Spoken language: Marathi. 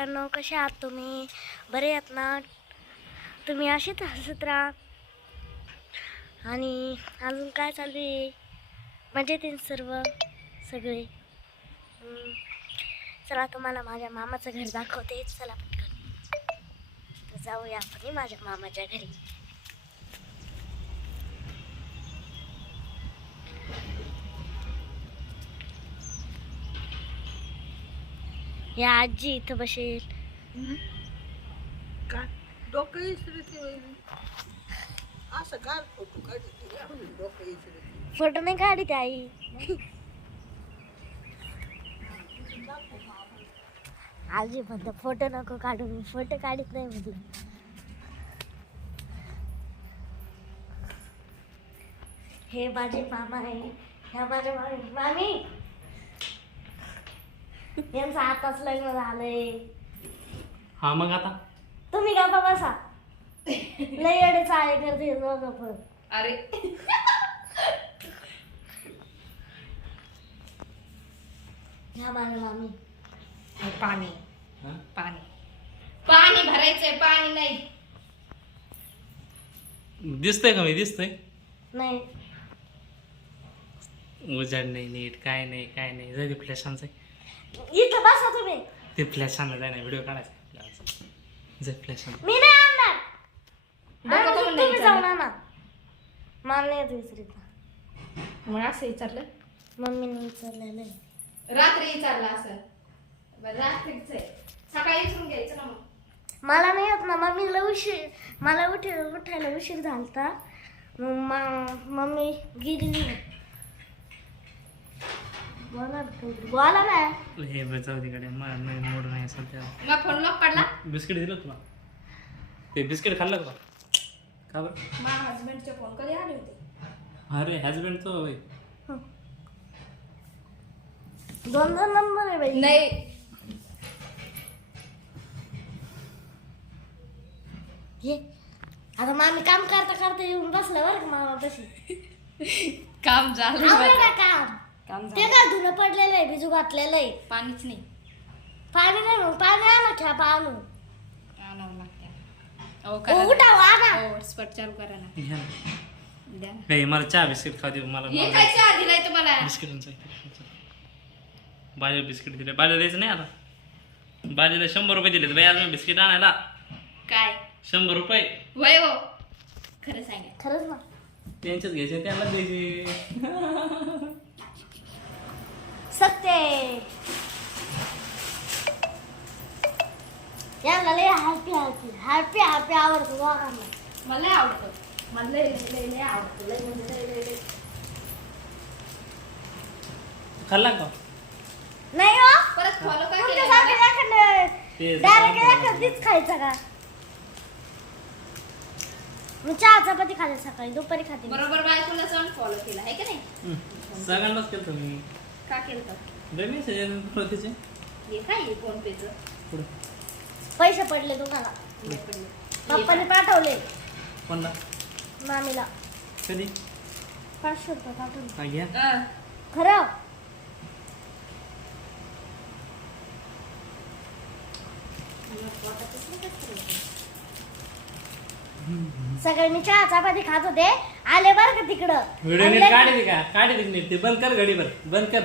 मित्रांनो कसे आहात तुम्ही? बरे आहात ना? तुम्ही असेच हसत राहा. आणि अजून काय चालू आहे? मजेत आहे सर्व? सगळे? चला तुम्हाला माझ्या मामाचं घर दाखवते. चला पटकन. तर जाऊया आपण माझ्या मामाच्या घरी. या आजी इथं बसेल. डोकं इसरते असं फोटो काढते डोकं इसरते. फोटो नाही काढते आई. आजी म्हणतो फोटो नको काढू. मी फोटो काढत नाही म्हटलं हे माझे मामा आहे. ह्या माझ्या मामी मामी! यांचं आताच लग्न झालंय. हा मग आता? तुम्ही का बसा. लय एवढे चाळे करते पण. अरे. ह्या माझ्या मामी. पाणी. हा? पाणी. पाणी भरायचंय पाणी नाही. दिसतंय का मी? दिसतंय? नाही. उजाड नाही नीट काय नाही काय नाही. जाऊ दे फ्लॅश आणायचं इथं बसा तुम्ही. ते फ्लॅश आणलं जाय ना व्हिडिओ काढायचा आपल्याला. फ्लॅश मी नाही आणणार. डोकं आणून करून नाही तुम्ही जाऊन आणा मला नाही येत विचारित मग असं विचारलं? मम्मीने विचारलेलं आहे रात्री विचारलं असं. बरं रात्रीच आहे. सकाळी विचारून घ्यायचं ना मग? मला नाही येत ना. मम्मीला उशीर मला उठ उठायला उशीर झालता. मग मा- मम्मी गेली. बोला बोला ना हे बघ, जाऊ मोड नाही सध्या. मग फोन लॉक पडला? बिस्किट दिलं तुला ते बिस्किट खाल्लं का का बरं? माझ्या हजबंडचे फोन कधी आले होते? अरे हजबंड तो होय. दोन दोन नंबर आहे बाई. नाही. हे आता मामी काम करता करता येऊन बसलं बरं का मामा काम झालं आवडलं माझं. का काम. काम ते झालं. काय धुणं पडलेलं आहे बिजू घातलेलं आहे? पाणीच नाही. पाणी नाही मग पाणी आणा ठ्या पाणू आणावं लागतं अहो करा उठा आणा ना. हो स्पट चालू करा ना. घ्या ना. द्या ना. हे मला चहा बिस्किट खाऊ दे मला हे काय चहा दिलाय तुम्हाला? बिस्किटांचा बाजूला बिस्किट दिले. द्यायचं नाही आता. बाजूला शंभर रुपये दिले बाई आज मी बिस्किट आणायला. काय? शंभर रुपये. वय हो. खरं सांगा. खरंच ना. त्यांच्याच घ्यायचे त्यांना द्यायचे. सत्य याला लय हॅपी हॅपी हॅपी हॅपी आवडतो दोघांना मला आवडतं. मला लय लय लय लय आवडतं. लय म्हणजे लय लय लय. खाल्ला का? नाही हो. परत फॉलो का तुमच्यासारखं केलं डायरेक्ट एखादीच खायचं का? मी चहा चपाती खाते सकाळी दुपारी खाते मी. बरोबर बायकोला जाऊन फॉलो केला आहे का नाही. सगळ्यांनाच केलं तुम्ही का केलं लय मेसेज तिचे. हे काय आहे फोन पेचं पुढे. पैसे पडले तुम्हाला पप्पाने पाठवले. कोणला? मामीला. कधी? पाचशे रुपये पाठवले हा घ्या. खरं? सगळे मी चहा चपाती खात होते. आले बरं का तिकडं? व्हिडिओ आणि काढे का? काढे नीट. ते बंद कर घडीभर बंद कर.